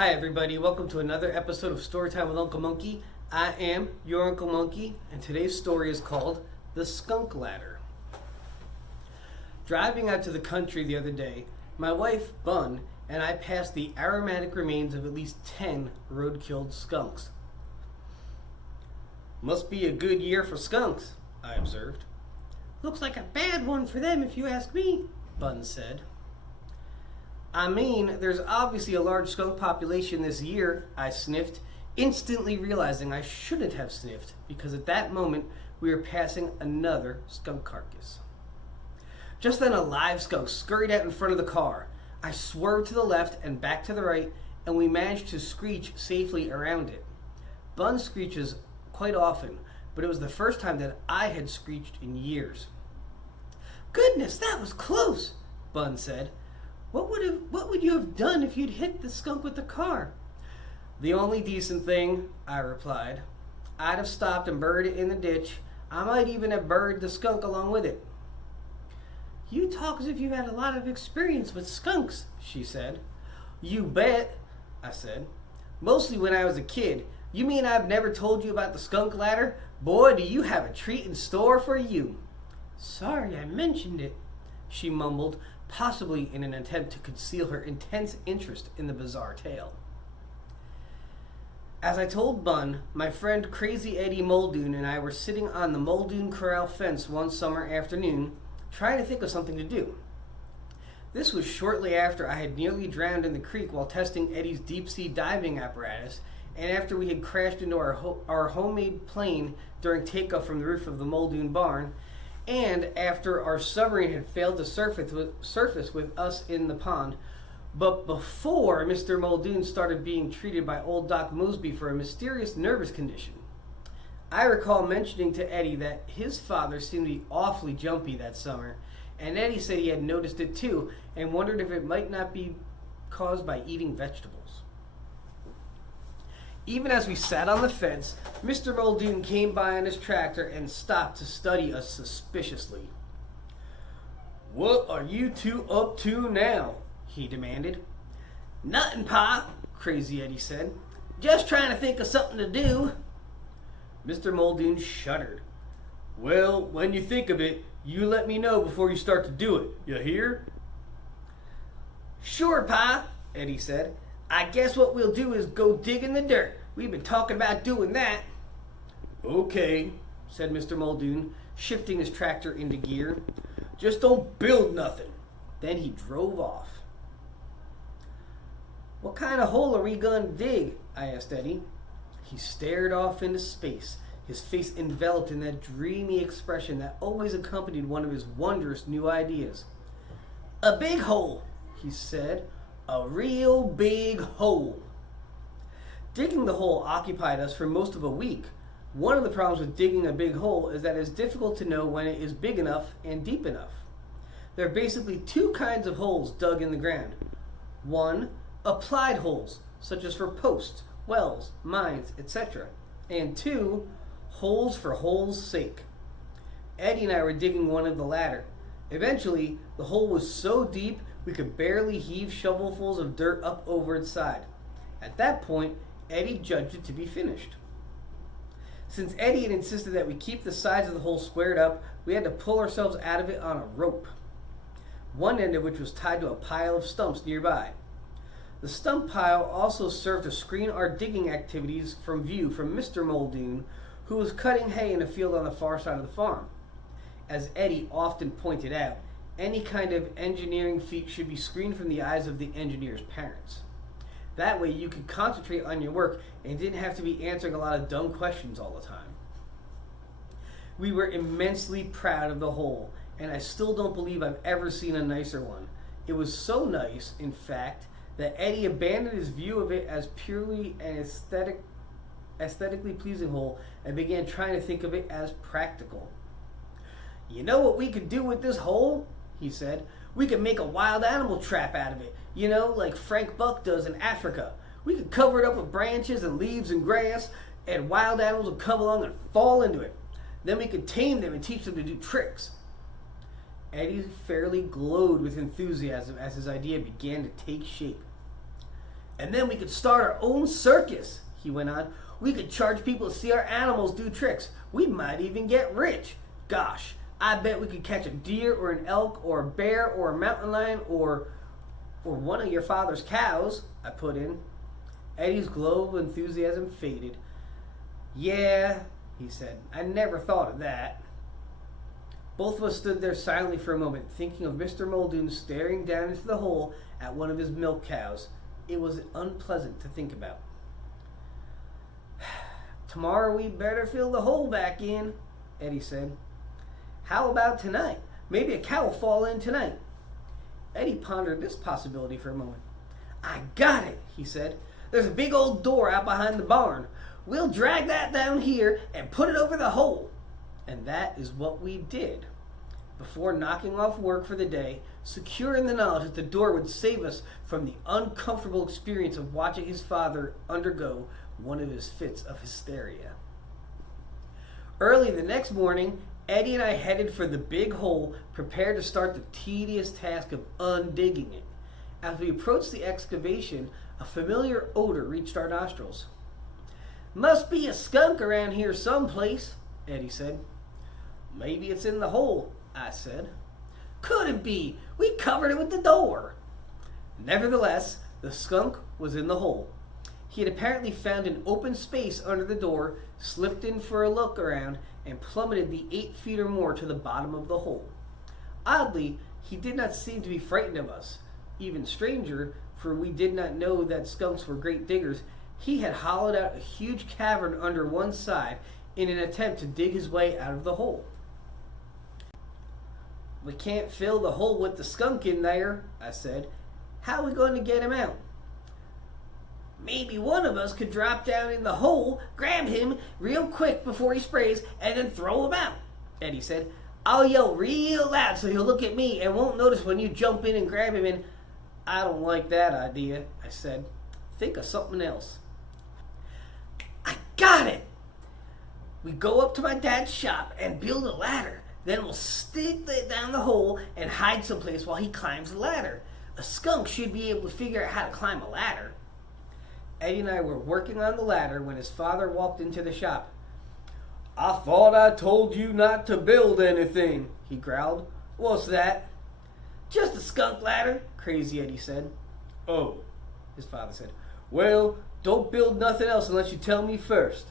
Hi everybody, welcome to another episode of Storytime with Uncle Monkey. I am your Uncle Monkey, and today's story is called The Skunk Ladder. Driving out to the country the other day, my wife, Bun, and I passed the aromatic remains of at least 10 road-killed skunks. Must be a good year for skunks, I observed. Looks like a bad one for them if you ask me, Bun said. I mean, there's obviously a large skunk population this year, I sniffed, instantly realizing I shouldn't have sniffed because at that moment we were passing another skunk carcass. Just then a live skunk scurried out in front of the car. I swerved to the left and back to the right, and we managed to screech safely around it. Bun screeches quite often, but it was the first time that I had screeched in years. Goodness, that was close, Bun said. What would you have done if you'd hit the skunk with the car? The only decent thing, I replied. I'd have stopped and buried it in the ditch. I might even have buried the skunk along with it. You talk as if you had a lot of experience with skunks, she said. You bet, I said. Mostly when I was a kid. You mean I've never told you about the skunk ladder? Boy, do you have a treat in store for you. Sorry I mentioned it, she mumbled, possibly in an attempt to conceal her intense interest in the bizarre tale. As I told Bun, my friend Crazy Eddie Muldoon and I were sitting on the Muldoon Corral fence one summer afternoon, trying to think of something to do. This was shortly after I had nearly drowned in the creek while testing Eddie's deep-sea diving apparatus, and after we had crashed into our homemade plane during takeoff from the roof of the Muldoon barn, and after our submarine had failed to surface with us in the pond, but before Mr. Muldoon started being treated by old Doc Mosby for a mysterious nervous condition. I recall mentioning to Eddie that his father seemed to be awfully jumpy that summer, and Eddie said he had noticed it too, and wondered if it might not be caused by eating vegetables. Even as we sat on the fence, Mr. Muldoon came by on his tractor and stopped to study us suspiciously. What are you two up to now? He demanded. Nothing, Pa, Crazy Eddie said. Just trying to think of something to do. Mr. Muldoon shuddered. Well, when you think of it, you let me know before you start to do it. You hear? Sure, Pa, Eddie said. I guess what we'll do is go dig in the dirt. We've been talking about doing that. Okay, said Mr. Muldoon, shifting his tractor into gear. Just don't build nothing. Then he drove off. What kind of hole are we going to dig? I asked Eddie. He stared off into space, his face enveloped in that dreamy expression that always accompanied one of his wondrous new ideas. A big hole, he said. A real big hole. Digging the hole occupied us for most of a week. One of the problems with digging a big hole is that it's difficult to know when it is big enough and deep enough. There are basically two kinds of holes dug in the ground. One, applied holes, such as for posts, wells, mines, etc. And two, holes for holes' sake. Eddie and I were digging one of the latter. Eventually, the hole was so deep we could barely heave shovelfuls of dirt up over its side. At that point, Eddie judged it to be finished. Since Eddie had insisted that we keep the sides of the hole squared up, we had to pull ourselves out of it on a rope, one end of which was tied to a pile of stumps nearby. The stump pile also served to screen our digging activities from view from Mr. Muldoon, who was cutting hay in a field on the far side of the farm. As Eddie often pointed out, any kind of engineering feat should be screened from the eyes of the engineer's parents. That way you could concentrate on your work and didn't have to be answering a lot of dumb questions all the time. We were immensely proud of the hole, and I still don't believe I've ever seen a nicer one. It was so nice, in fact, that Eddie abandoned his view of it as purely an aesthetically pleasing hole and began trying to think of it as practical. You know what we could do with this hole? He said. We could make a wild animal trap out of it, like Frank Buck does in Africa. We could cover it up with branches and leaves and grass, and wild animals would come along and fall into it. Then we could tame them and teach them to do tricks. Eddie fairly glowed with enthusiasm as his idea began to take shape. And then we could start our own circus, he went on. We could charge people to see our animals do tricks. We might even get rich. Gosh, I bet we could catch a deer or an elk or a bear or a mountain lion or one of your father's cows, I put in. Eddie's glow of enthusiasm faded. Yeah, he said, I never thought of that. Both of us stood there silently for a moment, thinking of Mr. Muldoon staring down into the hole at one of his milk cows. It was unpleasant to think about. Tomorrow we better fill the hole back in, Eddie said. How about tonight? Maybe a cow will fall in tonight. Eddie pondered this possibility for a moment. I got it, he said. There's a big old door out behind the barn. We'll drag that down here and put it over the hole. And that is what we did. Before knocking off work for the day, secure in the knowledge that the door would save us from the uncomfortable experience of watching his father undergo one of his fits of hysteria. Early the next morning, Eddie and I headed for the big hole, prepared to start the tedious task of undigging it. As we approached the excavation, a familiar odor reached our nostrils. Must be a skunk around here someplace, Eddie said. Maybe it's in the hole, I said. Couldn't be. We covered it with the door. Nevertheless, the skunk was in the hole. He had apparently found an open space under the door, slipped in for a look around, and plummeted the 8 feet or more to the bottom of the hole. Oddly, he did not seem to be frightened of us. Even stranger, for we did not know that skunks were great diggers, he had hollowed out a huge cavern under one side in an attempt to dig his way out of the hole. We can't fill the hole with the skunk in there, I said. How are we going to get him out? Maybe one of us could drop down in the hole, grab him real quick before he sprays, and then throw him out, Eddie said. I'll yell real loud so he'll look at me and won't notice when you jump in and grab him in. I don't like that idea, I said. Think of something else. I got it! We go up to my dad's shop and build a ladder. Then we'll stick it down the hole and hide someplace while he climbs the ladder. A skunk should be able to figure out how to climb a ladder. Eddie and I were working on the ladder when his father walked into the shop. I thought I told you not to build anything, he growled. What's that? Just a skunk ladder, Crazy Eddie said. Oh, his father said. Well, don't build nothing else unless you tell me first.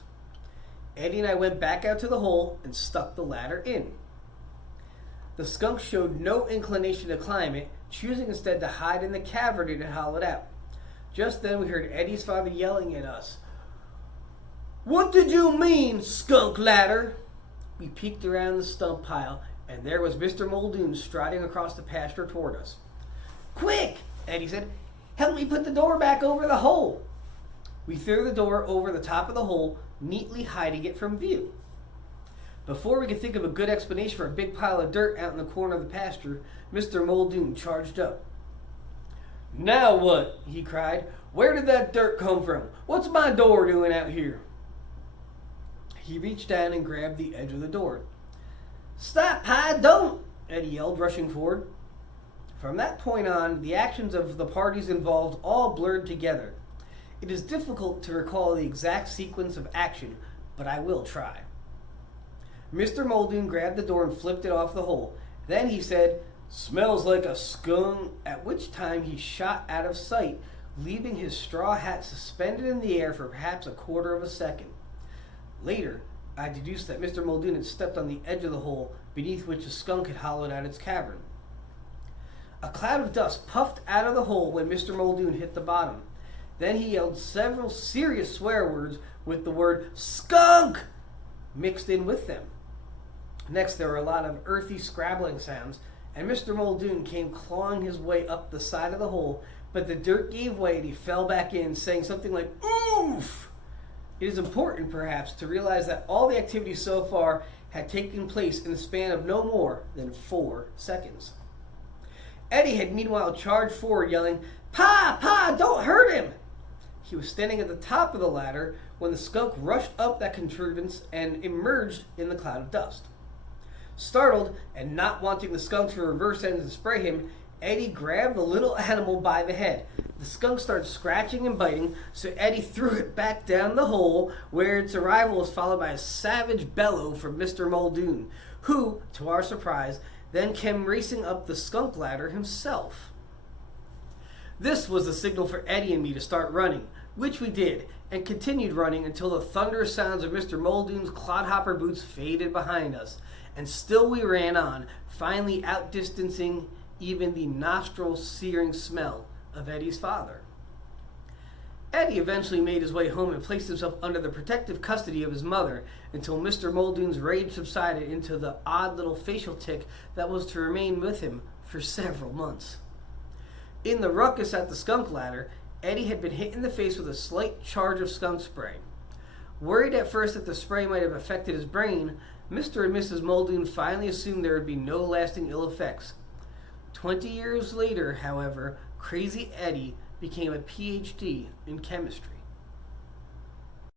Eddie and I went back out to the hole and stuck the ladder in. The skunk showed no inclination to climb it, choosing instead to hide in the cavern it had hollowed out. Just then we heard Eddie's father yelling at us. What did you mean, skunk ladder? We peeked around the stump pile, and there was Mr. Muldoon striding across the pasture toward us. Quick, Eddie said. Help me put the door back over the hole. We threw the door over the top of the hole, neatly hiding it from view. Before we could think of a good explanation for a big pile of dirt out in the corner of the pasture, Mr. Muldoon charged up. Now what? He cried. Where did that dirt come from? What's my door doing out here? He reached down and grabbed the edge of the door. Stop, Pie, don't! Eddie yelled, rushing forward. From that point on, the actions of the parties involved all blurred together. It is difficult to recall the exact sequence of action, but I will try. Mr. Muldoon grabbed the door and flipped it off the hole. Then he said, Smells like a skunk, at which time he shot out of sight, leaving his straw hat suspended in the air for perhaps a quarter of a second. Later, I deduced that Mr. Muldoon had stepped on the edge of the hole beneath which the skunk had hollowed out its cavern. A cloud of dust puffed out of the hole when Mr. Muldoon hit the bottom. Then he yelled several serious swear words with the word skunk mixed in with them. Next, there were a lot of earthy scrabbling sounds, and Mr. Muldoon came clawing his way up the side of the hole, but the dirt gave way and he fell back in, saying something like, oof! It is important, perhaps, to realize that all the activity so far had taken place in the span of no more than 4 seconds. Eddie had meanwhile charged forward, yelling, Pa, don't hurt him! He was standing at the top of the ladder when the skunk rushed up that contrivance and emerged in the cloud of dust. Startled, and not wanting the skunk to reverse end and spray him, Eddie grabbed the little animal by the head. The skunk started scratching and biting, so Eddie threw it back down the hole, where its arrival was followed by a savage bellow from Mr. Muldoon, who, to our surprise, then came racing up the skunk ladder himself. This was the signal for Eddie and me to start running, which we did, and continued running until the thunderous sounds of Mr. Muldoon's clodhopper boots faded behind us, and still we ran on, finally outdistancing even the nostril-searing smell of Eddie's father. Eddie eventually made his way home and placed himself under the protective custody of his mother until Mr. Muldoon's rage subsided into the odd little facial tic that was to remain with him for several months. In the ruckus at the skunk ladder, Eddie had been hit in the face with a slight charge of skunk spray. Worried at first that the spray might have affected his brain, Mr. and Mrs. Muldoon finally assumed there would be no lasting ill effects. 20 years later, however, Crazy Eddie became a PhD in chemistry.